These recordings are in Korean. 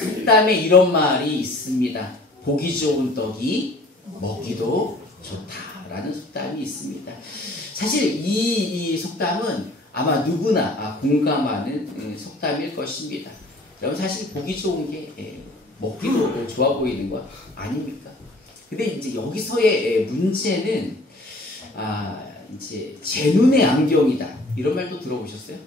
속담에 이런 말이 있습니다. 보기 좋은 떡이 먹기도 좋다라는 속담이 있습니다. 사실 이 속담은 아마 누구나 공감하는 속담일 것입니다. 여러분 사실 보기 좋은 게 먹기도 좋아 보이는 것 아닙니까? 근데 이제 여기서의 문제는 이제 제 눈의 안경이다 이런 말도 들어보셨어요?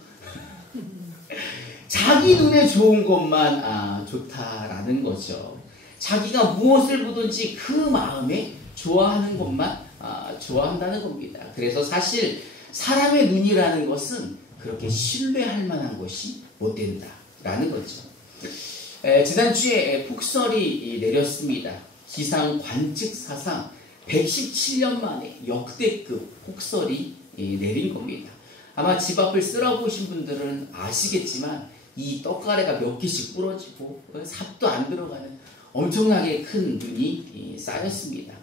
자기 눈에 좋은 것만 좋다라는 거죠. 자기가 무엇을 보든지 그 마음에 좋아하는 것만 좋아한다는 겁니다. 그래서 사실 사람의 눈이라는 것은 그렇게 신뢰할 만한 것이 못 된다라는 거죠. 지난주에 폭설이 내렸습니다. 기상 관측사상 117년 만에 역대급 폭설이 내린 겁니다. 아마 집 앞을 쓸어보신 분들은 아시겠지만 이 떡가래가 몇 개씩 부러지고 삽도 안 들어가는 엄청나게 큰 눈이 쌓였습니다.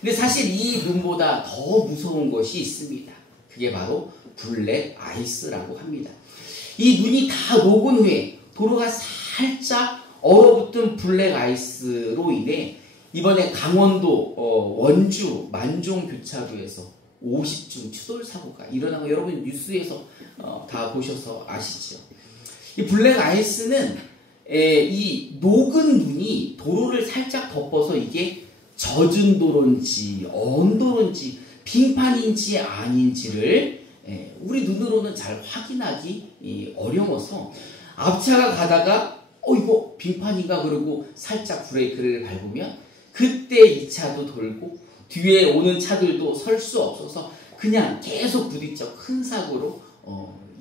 근데 사실 이 눈보다 더 무서운 것이 있습니다. 그게 바로 블랙 아이스라고 합니다. 이 눈이 다 녹은 후에 도로가 살짝 얼어붙은 블랙 아이스로 인해 이번에 강원도 원주 만종 교차로에서 50중 추돌 사고가 일어나고 여러분 뉴스에서 다 보셔서 아시죠? 이 블랙 아이스는 이 녹은 눈이 도로를 살짝 덮어서 이게 젖은 도로인지 언도로인지 빙판인지 아닌지를 우리 눈으로는 잘 확인하기 어려워서 앞차가 가다가 이거 빙판인가 그러고 살짝 브레이크를 밟으면 그때 이 차도 돌고 뒤에 오는 차들도 설 수 없어서 그냥 계속 부딪혀 큰 사고로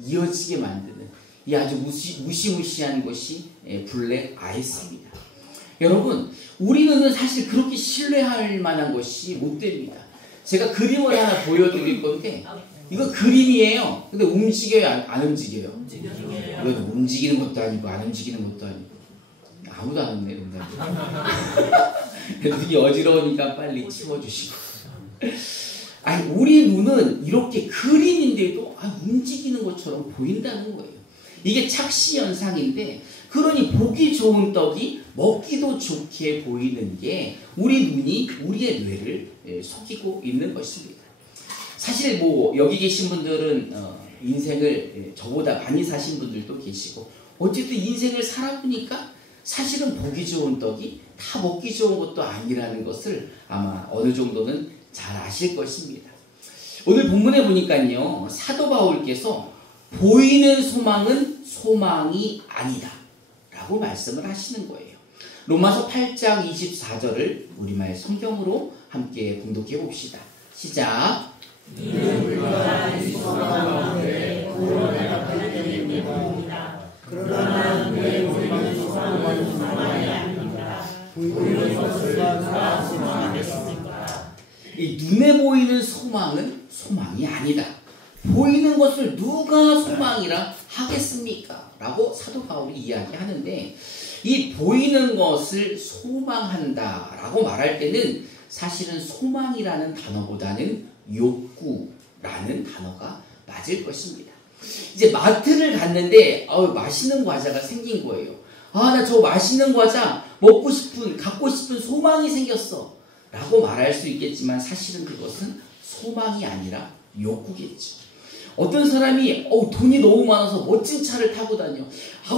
이어지게 만드는 이 아주 무시무시한 것이 블랙 아이스입니다. 여러분 우리 눈은 사실 그렇게 신뢰할 만한 것이 못 됩니다. 제가 그림을 하나 보여드릴 건데 이거 그림이에요. 근데 움직여요? 안 움직여요? 이건 움직이는 것도 아니고 안 움직이는 것도 아니고 아무도 안 웃네. 눈이 어지러우니까 빨리 치워주시고. 아니 우리 눈은 이렇게 그림인데도 움직이는 것처럼 보인다는 거예요. 이게 착시현상인데 그러니 보기 좋은 떡이 먹기도 좋게 보이는 게 우리 눈이 우리의 뇌를 속이고 있는 것입니다. 사실 여기 계신 분들은 인생을 저보다 많이 사신 분들도 계시고 어쨌든 인생을 살아보니까 사실은 보기 좋은 떡이 다 먹기 좋은 것도 아니라는 것을 아마 어느 정도는 잘 아실 것입니다. 오늘 본문에 보니까요 사도 바울께서 보이는 소망은 소망이 아니다 라고 말씀을 하시는 거예요. 로마서 8장 24절을 우리말 성경으로 함께 봉독해 봅시다. 시작. 이는 우리가 이 소망 가운데 구원을 받게 되는 것입니다. 그러나 내 보이는 소망은 소망이 아닙니다. 보이는 것을 누가 소망하겠습니까? 이 눈에 보이는 소망은 소망이 아니다. 보이는 것을 누가 소망이라 하겠습니까? 라고 사도 바울이 이야기하는데 이 보이는 것을 소망한다 라고 말할 때는 사실은 소망이라는 단어보다는 욕구라는 단어가 맞을 것입니다. 이제 마트를 갔는데 맛있는 과자가 생긴 거예요. 나 저 맛있는 과자 먹고 싶은 갖고 싶은 소망이 생겼어 라고 말할 수 있겠지만 사실은 그것은 소망이 아니라 욕구겠죠. 어떤 사람이 돈이 너무 많아서 멋진 차를 타고 다녀.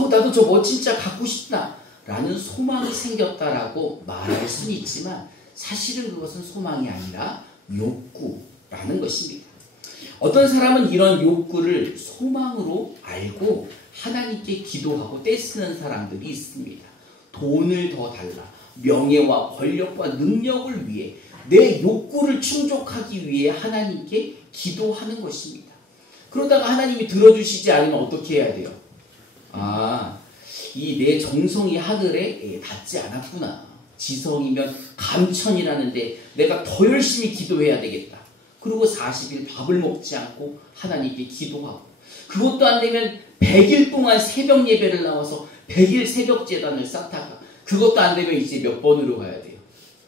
나도 저 멋진 차 갖고 싶다 라는 소망이 생겼다라고 말할 수는 있지만 사실은 그것은 소망이 아니라 욕구라는 것입니다. 어떤 사람은 이런 욕구를 소망으로 알고 하나님께 기도하고 떼쓰는 사람들이 있습니다. 돈을 더 달라. 명예와 권력과 능력을 위해 내 욕구를 충족하기 위해 하나님께 기도하는 것입니다. 그러다가 하나님이 들어주시지 않으면 어떻게 해야 돼요? 이 내 정성이 하늘에 닿지 않았구나. 지성이면 감천이라는데 내가 더 열심히 기도해야 되겠다. 그리고 40일 밥을 먹지 않고 하나님께 기도하고 그것도 안 되면 100일 동안 새벽 예배를 나와서 100일 새벽 제단을 쌓다가 그것도 안 되면 이제 몇 번으로 가야 돼요?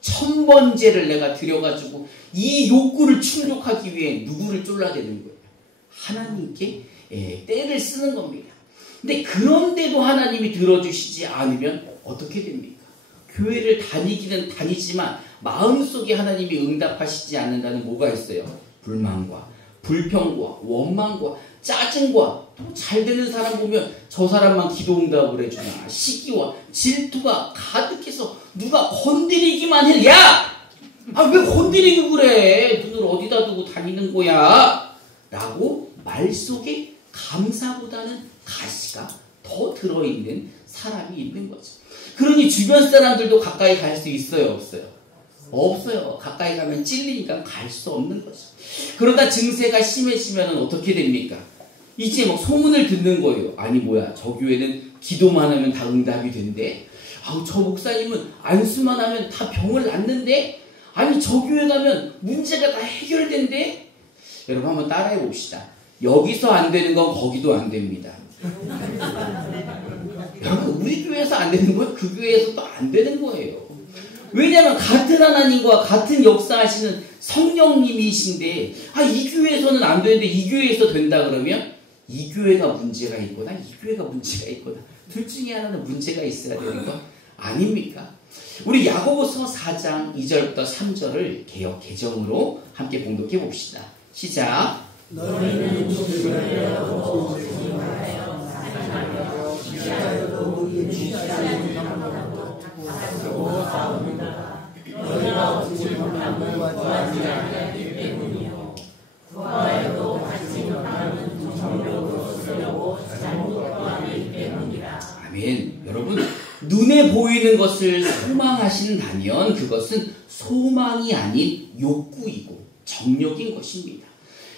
1000번제를 내가 드려가지고 이 욕구를 충족하기 위해 누구를 쫄라대는 거예요? 하나님께 때를 쓰는 겁니다. 근데 그런데도 하나님이 들어주시지 않으면 어떻게 됩니까? 교회를 다니기는 다니지만 마음속에 하나님이 응답하시지 않는다는 뭐가 있어요? 불만과 불평과 원망과 짜증과 또 잘 되는 사람 보면 저 사람만 기도 응답을 해주나 시기와 질투가 가득해서 누가 건드리기만 해. 야! 아, 왜 건드리고 그래? 눈을 어디다 두고 다니는 거야? 라고 말 속에 감사보다는 가시가 더 들어있는 사람이 있는 거죠. 그러니 주변 사람들도 가까이 갈 수 있어요? 없어요? 없어요. 가까이 가면 찔리니까 갈 수 없는 거죠. 그러다 증세가 심해지면 어떻게 됩니까? 이제 막 소문을 듣는 거예요. 아니 뭐야, 저 교회는 기도만 하면 다 응답이 된대. 아우, 저 목사님은 안수만 하면 다 병을 낫는데. 아니 저 교회 가면 문제가 다 해결된대. 여러분 한번 따라해 봅시다. 여기서 안 되는 건 거기도 안 됩니다. 여러분 우리 교회에서 안 되는 거예요. 그 교회에서 또 안 되는 거예요. 왜냐하면 같은 하나님과 같은 역사하시는 성령님이신데, 아, 이 교회에서는 안 되는데 이 교회에서 된다 그러면 이 교회가 문제가 있거나 이 교회가 문제가 있거나 둘 중에 하나는 문제가 있어야 되는 거 아닙니까? 우리 야고보서 4장 2절부터 3절을 개역 개정으로 함께 봉독해 봅시다. 시작. 너희는 주를 말하여 사랑하여 지하여도 우리의 지하에 감당하고 다투고 싸우는가. 너희가 얻지 못함을 구하지 아니하기 때문이요. 구하여도 받지 못함은 정력으로 쓰려고 잘못 구하기 때문이라. 아멘. 여러분, 눈에 보이는 것을 소망하신다면 그것은 소망이 아닌 욕구이고 정력인 것입니다.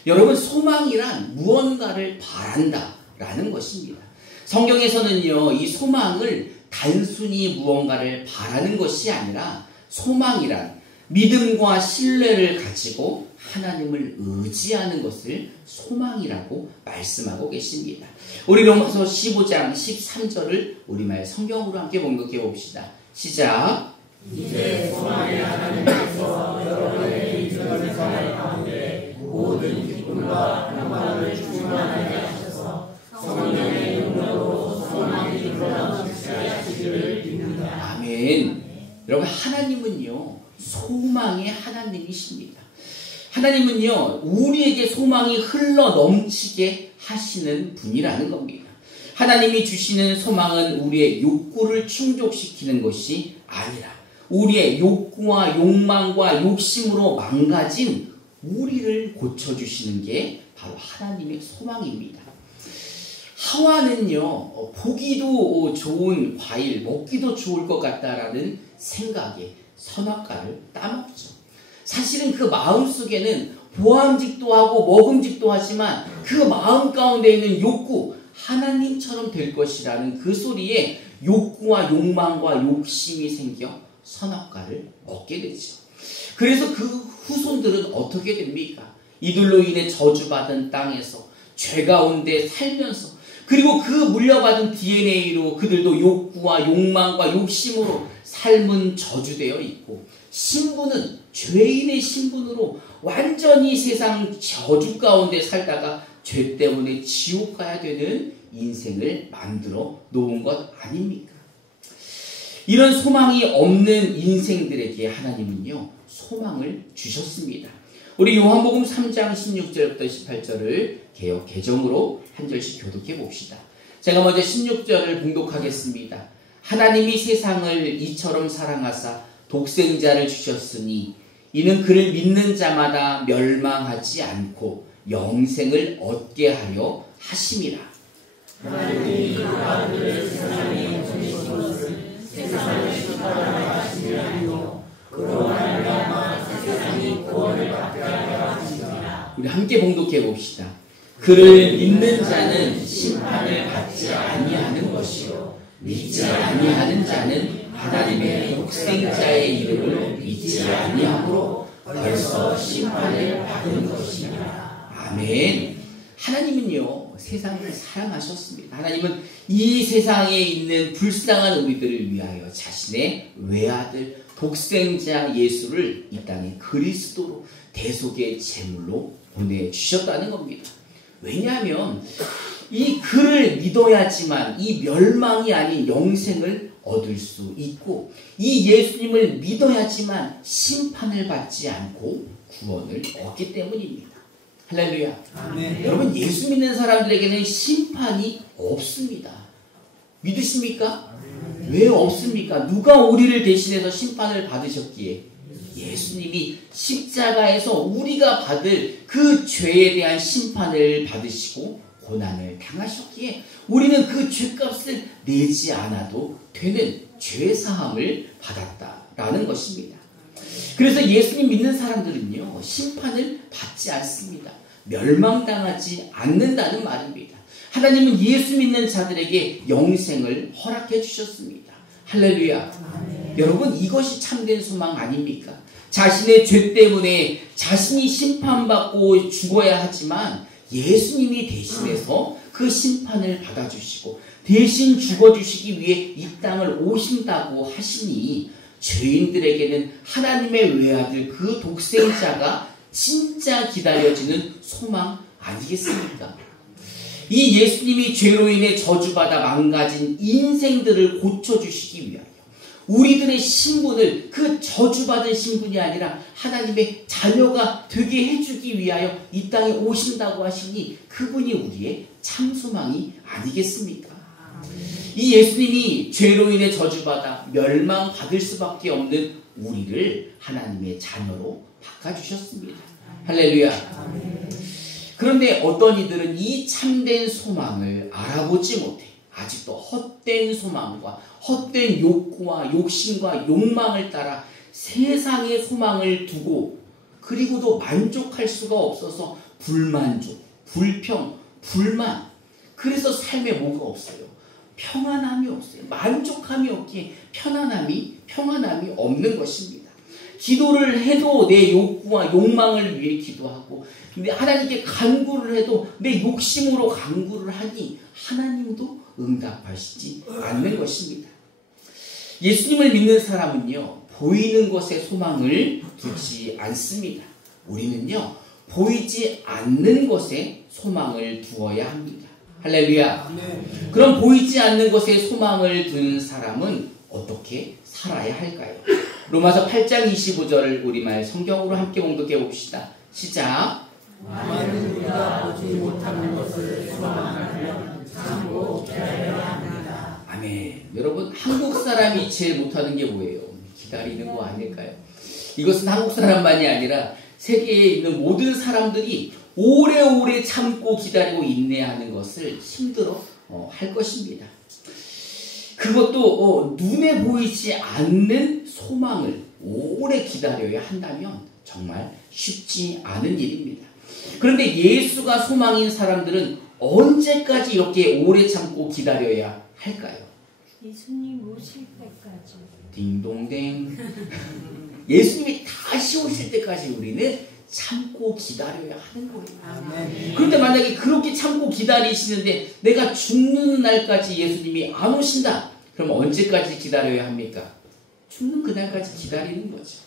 여러분, 소망이란 무언가를 바란다라는 것입니다. 성경에서는요, 이 소망을 단순히 무언가를 바라는 것이 아니라 소망이란 믿음과 신뢰를 가지고 하나님을 의지하는 것을 소망이라고 말씀하고 계십니다. 우리 로마서 15장 13절을 우리말 성경으로 함께 봉독해 봅시다. 시작. 이제 소망의 하나님께서 여러분의 이전 생활 가운데 모든 기쁨과 평안을 충만하게 하셔서 성령의 능력으로 소망이 드러나시게 하시기를 빕니다. 아멘. 여러분, 하나님은요 소망의 하나님이십니다. 하나님은요 우리에게 소망이 흘러 넘치게 하시는 분이라는 겁니다. 하나님이 주시는 소망은 우리의 욕구를 충족시키는 것이 아니라 우리의 욕구와 욕망과 욕심으로 망가진 우리를 고쳐주시는 게 바로 하나님의 소망입니다. 하와는요 보기도 좋은 과일, 먹기도 좋을 것 같다라는 생각에 선악과를 따먹죠. 사실은 그 마음속에는 보암직도 하고 먹음직도 하지만 그 마음 가운데 있는 욕구, 하나님처럼 될 것이라는 그 소리에 욕구와 욕망과 욕심이 생겨 선악과를 먹게 되죠. 그래서 그 후손들은 어떻게 됩니까? 이들로 인해 저주받은 땅에서 죄 가운데 살면서 그리고 그 물려받은 DNA로 그들도 욕구와 욕망과 욕심으로 삶은 저주되어 있고 신분은 죄인의 신분으로 완전히 세상 저주 가운데 살다가 죄 때문에 지옥 가야 되는 인생을 만들어 놓은 것 아닙니까? 이런 소망이 없는 인생들에게 하나님은요 소망을 주셨습니다. 우리 요한복음 3장 16절부터 18절을 개역 개정으로 한 절씩 교독해 봅시다. 제가 먼저 16절을 봉독하겠습니다. 하나님이 세상을 이처럼 사랑하사 독생자를 주셨으니 이는 그를 믿는 자마다 멸망하지 않고 영생을 얻게 하려 하심이라. 하나님이 그 아들을 세상에 보내신 것은 세상을 심판하려 하심이 아니요 그로 말미암아 세상이 구원을 받게 하려 하심이라. 우리 함께 봉독해 봅시다. 그를 믿는 자는 심판을 받지 아니하는 것이요 믿지 아니하는 자는 하나님의 독생자의 이름을 믿지 아니하므로 벌써 심판을 받은 것이니라. 아멘. 하나님은요 세상을 사랑하셨습니다. 하나님은 이 세상에 있는 불쌍한 우리들을 위하여 자신의 외아들 독생자 예수를 이 땅에 그리스도로 대속의 제물로 보내주셨다는 겁니다. 왜냐하면 이 그를 믿어야지만 이 멸망이 아닌 영생을 얻을 수 있고, 이 예수님을 믿어야지만 심판을 받지 않고 구원을 얻기 때문입니다. 할렐루야. 아멘. 여러분, 예수 믿는 사람들에게는 심판이 없습니다. 믿으십니까? 왜 없습니까? 누가 우리를 대신해서 심판을 받으셨기에? 예수님이 십자가에서 우리가 받을 그 죄에 대한 심판을 받으시고 고난을 당하셨기에 우리는 그 죄값을 내지 않아도 되는 죄사함을 받았다라는 것입니다. 그래서 예수님 믿는 사람들은요, 심판을 받지 않습니다. 멸망당하지 않는다는 말입니다. 하나님은 예수 믿는 자들에게 영생을 허락해 주셨습니다. 할렐루야. 여러분, 이것이 참된 소망 아닙니까? 자신의 죄 때문에 자신이 심판받고 죽어야 하지만 예수님이 대신해서 그 심판을 받아주시고 대신 죽어주시기 위해 이 땅을 오신다고 하시니 죄인들에게는 하나님의 외아들 그 독생자가 진짜 기다려지는 소망 아니겠습니까? 이 예수님이 죄로 인해 저주받아 망가진 인생들을 고쳐주시기 위하여 우리들의 신분을 그 저주받은 신분이 아니라 하나님의 자녀가 되게 해주기 위하여 이 땅에 오신다고 하시니 그분이 우리의 참소망이 아니겠습니까? 이 예수님이 죄로 인해 저주받아 멸망받을 수밖에 없는 우리를 하나님의 자녀로 바꿔주셨습니다. 할렐루야. 그런데 어떤 이들은 이 참된 소망을 알아보지 못해 아직도 헛된 소망과 헛된 욕구와 욕심과 욕망을 따라 세상의 소망을 두고 그리고도 만족할 수가 없어서 불만족, 불평, 불만, 그래서 삶에 뭐가 없어요? 평안함이 없어요. 만족함이 없기에 평안함이 없는 것입니다. 기도를 해도 내 욕구와 욕망을 위해 기도하고 근데 하나님께 간구를 해도 내 욕심으로 간구를 하니 하나님도 응답하시지 않는 것입니다. 예수님을 믿는 사람은요, 보이는 것에 소망을 두지 않습니다. 우리는요, 보이지 않는 것에 소망을 두어야 합니다. 할렐루야. 그럼 보이지 않는 것에 소망을 두는 사람은 어떻게 살아야 할까요? 로마서 8장 25절을 우리말 성경으로 함께 봉독해 봅시다. 시작. 만일 우리가 보지 못하는 것을 소망하면 참고 기다려야 합니다. 아멘. 여러분, 한국 사람이 제일 못하는 게 뭐예요? 기다리는 거 아닐까요? 이것은 한국 사람만이 아니라 세계에 있는 모든 사람들이 오래오래 참고 기다리고 인내하는 것을 힘들어 할 것입니다. 그것도 눈에 보이지 않는 소망을 오래 기다려야 한다면 정말 쉽지 않은 일입니다. 그런데 예수가 소망인 사람들은 언제까지 이렇게 오래 참고 기다려야 할까요? 예수님 오실 때까지. 딩동댕. 예수님이 다시 오실 때까지 우리는 참고 기다려야 하는 거예요. 아멘. 그런데 만약에 그렇게 참고 기다리시는데 내가 죽는 날까지 예수님이 안 오신다. 그럼 언제까지 기다려야 합니까? 죽는 그날까지 기다리는 거죠.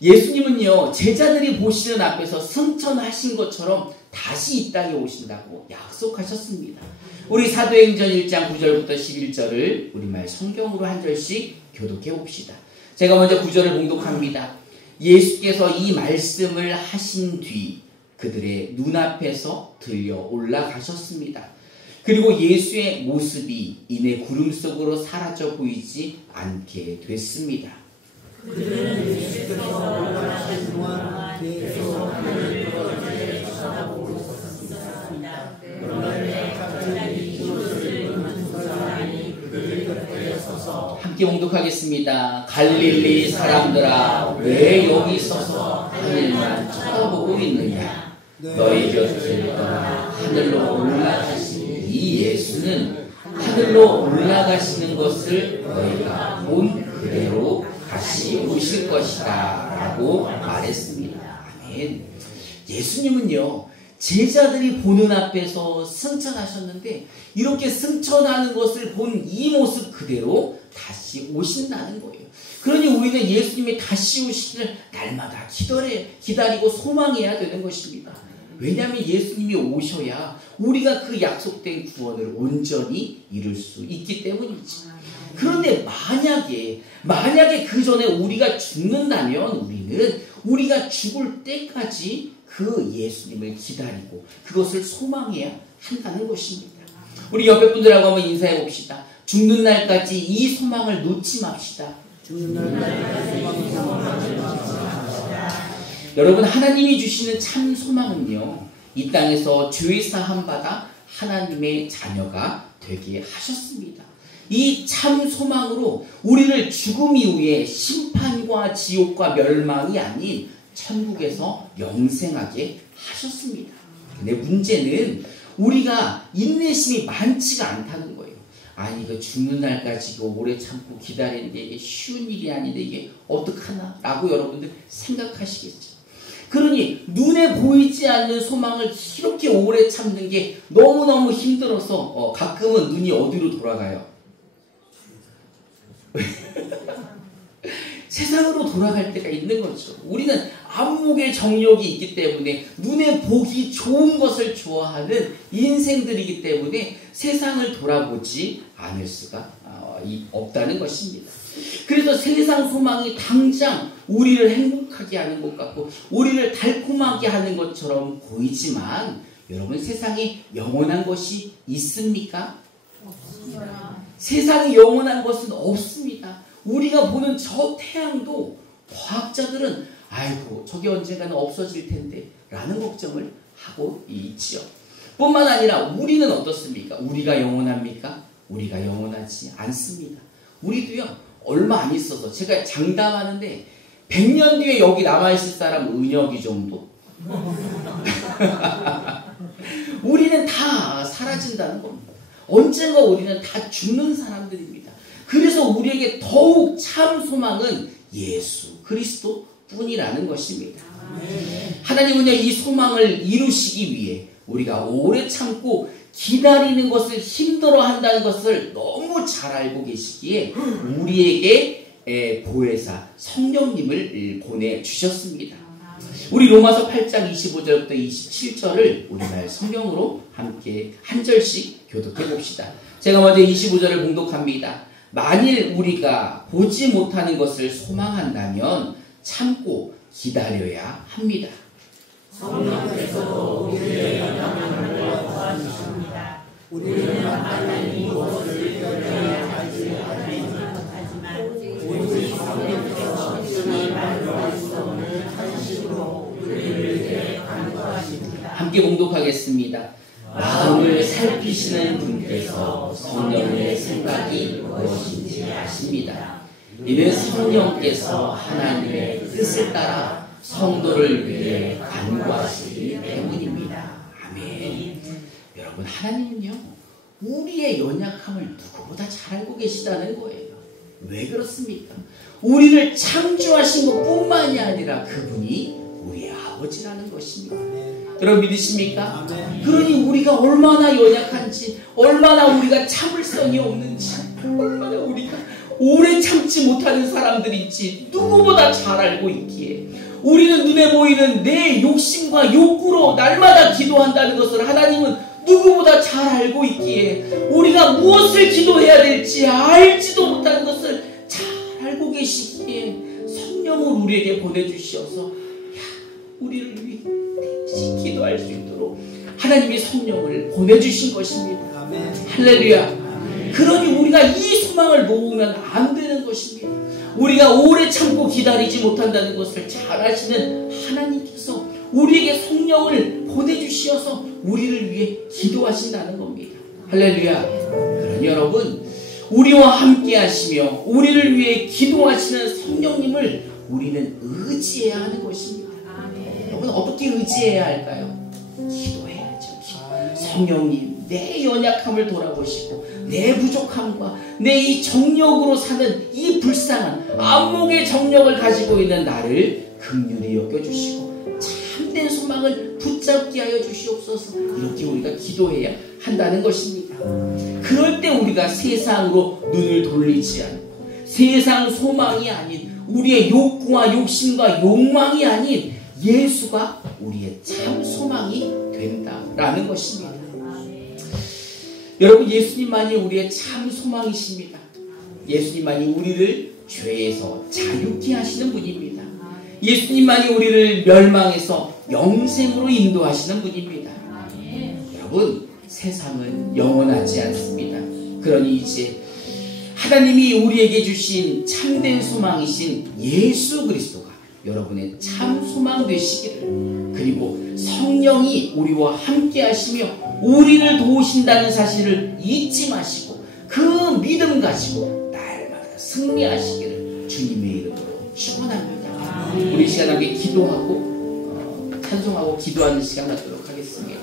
예수님은요, 제자들이 보시는 앞에서 승천하신 것처럼 다시 이 땅에 오신다고 약속하셨습니다. 우리 사도행전 1장 9절부터 11절을 우리말 성경으로 한 절씩 교독해 봅시다. 제가 먼저 9절을 봉독합니다. 예수께서 이 말씀을 하신 뒤 그들의 눈앞에서 들려 올라가셨습니다. 그리고 예수의 모습이 이내 구름 속으로 사라져 보이지 않게 됐습니다. 그들은 예수께서 올라가신 동안 계속 하늘을 그렇게 쳐다보고 있었습니다. 그런데 갑자기 옷을 입은 두 사람이 그들 곁에 서서 함께 봉독하겠습니다. 갈릴리 사람들아, 왜 여기 서서 하늘만 쳐다보고 있느냐? 너희 곁을 떠나 하늘로 올라가신 이 예수는 하늘로 올라가시는 것을 너희가 본 그대로 다시 오실 것이다 라고 말했습니다. 아멘. 예수님은요, 제자들이 보는 앞에서 승천하셨는데 이렇게 승천하는 것을 본 이 모습 그대로 다시 오신다는 거예요. 그러니 우리는 예수님이 다시 오시기를 날마다 기다리고 소망해야 되는 것입니다. 왜냐하면 예수님이 오셔야 우리가 그 약속된 구원을 온전히 이룰 수 있기 때문이죠. 그런데 만약에 그 전에 우리가 죽는다면 우리가 죽을 때까지 그 예수님을 기다리고 그것을 소망해야 한다는 것입니다. 우리 옆에 분들하고 한번 인사해 봅시다. 죽는 날까지 이 소망을 놓지 맙시다. 여러분, 하나님이 주시는 참 소망은요, 이 땅에서 죄 사함 받아 하나님의 자녀가 되게 하셨습니다. 이 참 소망으로 우리를 죽음 이후에 심판과 지옥과 멸망이 아닌 천국에서 영생하게 하셨습니다. 근데 문제는 우리가 인내심이 많지가 않다는 거예요. 아니, 이거 죽는 날까지 이거 오래 참고 기다리는 게 이게 쉬운 일이 아닌데 이게 어떡하나? 라고 여러분들 생각하시겠죠. 그러니 눈에 보이지 않는 소망을 이렇게 오래 참는 게 너무너무 힘들어서 가끔은 눈이 어디로 돌아가요? 세상으로 돌아갈 때가 있는 거죠. 우리는 안목의 정력이 있기 때문에 눈에 보기 좋은 것을 좋아하는 인생들이기 때문에 세상을 돌아보지 않을 수가 없다는 것입니다. 그래서 세상 소망이 당장 우리를 행복하게 하는 것 같고 우리를 달콤하게 하는 것처럼 보이지만 여러분, 세상에 영원한 것이 있습니까? 없습니다. 세상에 영원한 것은 없습니다. 우리가 보는 저 태양도 과학자들은 아이고 저게 언젠가는 없어질 텐데 라는 걱정을 하고 있지요. 뿐만 아니라 우리는 어떻습니까? 우리가 영원합니까? 우리가 영원하지 않습니다. 우리도요, 얼마 안 있어서 제가 장담하는데 100년 뒤에 여기 남아있을 사람 은혁이 정도? 우리는 다 사라진다는 겁니다. 언젠가 우리는 다 죽는 사람들입니다. 그래서 우리에게 더욱 참 소망은 예수 그리스도 뿐이라는 것입니다. 하나님은요, 이 소망을 이루시기 위해 우리가 오래 참고 기다리는 것을 힘들어 한다는 것을 너무 잘 알고 계시기에 우리에게 보혜사 성령님을 보내주셨습니다. 우리 로마서 8장 25절부터 27절을 우리말 성경으로 함께 한 절씩 교독해 봅시다. 제가 먼저 25절을 봉독합니다. 만일 우리가 보지 못하는 것을 소망한다면 참고 기다려야 합니다. 성령께서 우리의 영향을 도와주십니다. 우리는 하나님 무엇을 기다려야 할지 알지 못하지만 오직 성령께서 신이 말로할 수 없는 탄식으로 우리를 위해 간구하십니다. 함께 봉독하겠습니다. 마음을 살피시는 분께서 성령의 생각이 무엇인지 아십니다. 이는 성령께서 하나님의 뜻을 따라 성도를 위해 간구하시기 때문입니다. 아멘. 여러분, 하나님은요, 우리의 연약함을 누구보다 잘 알고 계시다는 거예요. 왜 그렇습니까? 우리를 창조하신 것뿐만이 아니라 그분이 우리의 아버지라는 것입니다. 여러분 믿으십니까? 그러니 우리가 얼마나 연약한지, 얼마나 우리가 참을성이 없는지, 얼마나 우리가 오래 참지 못하는 사람들인지 누구보다 잘 알고 있기에 우리는 눈에 보이는 내 욕심과 욕구로 날마다 기도한다는 것을 하나님은 누구보다 잘 알고 있기에 우리가 무엇을 기도해야 될지 알지도 못하는 것을 잘 알고 계시기에 성령을 우리에게 보내주셔서 우리를 위해 대신 기도할 수 있도록 하나님이 성령을 보내주신 것입니다. 할렐루야. 그러니 우리가 이 소망을 놓으면 안 되는 것입니다. 우리가 오래 참고 기다리지 못한다는 것을 잘 아시는 하나님께서 우리에게 성령을 보내주시어서 우리를 위해 기도하신다는 겁니다. 할렐루야. 그러니 여러분, 우리와 함께 하시며 우리를 위해 기도하시는 성령님을 우리는 의지해야 하는 것입니다. 여러분, 어떻게 의지해야 할까요? 기도해야죠. 성령님, 내 연약함을 돌아보시고 내 부족함과 내 이 정력으로 사는 이 불쌍한 안목의 정력을 가지고 있는 나를 긍휼히 여겨주시고 참된 소망을 붙잡게 하여 주시옵소서. 이렇게 우리가 기도해야 한다는 것입니다. 그럴 때 우리가 세상으로 눈을 돌리지 않고 세상 소망이 아닌 우리의 욕구와 욕심과 욕망이 아닌 예수가 우리의 참 소망이 된다라는 것입니다. 여러분, 예수님만이 우리의 참 소망이십니다. 예수님만이 우리를 죄에서 자유케 하시는 분입니다. 예수님만이 우리를 멸망에서 영생으로 인도하시는 분입니다. 여러분, 세상은 영원하지 않습니다. 그러니 이제 하나님이 우리에게 주신 참된 소망이신 예수 그리스도가 여러분의 참 소망 되시기를, 그리고 성령이 우리와 함께 하시며 우리를 도우신다는 사실을 잊지 마시고 그 믿음 가지고 날마다 승리하시기를 주님의 이름으로 축원합니다. 우리 시간 함께 기도하고 찬송하고 기도하는 시간 갖도록 하겠습니다.